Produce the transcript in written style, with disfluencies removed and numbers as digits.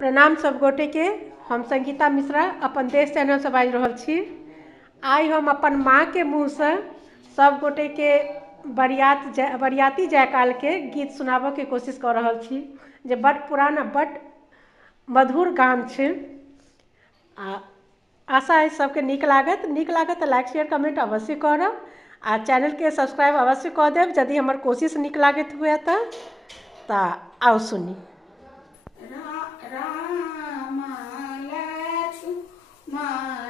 प्रणाम सब गोटे के। हम संगीता मिश्रा अपन देश चैनल से बाजि रहल छी। आई हम अपन माँ के मुँह से सब गोटे के बरियाती जायकाल के गीत सुनाबऽ के कोशिश कर रहल छी, जे बड़ पुराना बड़ मधुर गान छै। आशा है सबके नीक लागत तो लाइक शेयर कमेंट अवश्य करब आ चैनल के सब्सक्राइब अवश्य कर देब यदि हमर कोशिश नीक लागत हुए तो आओ सुनी। राम लक्ष्मण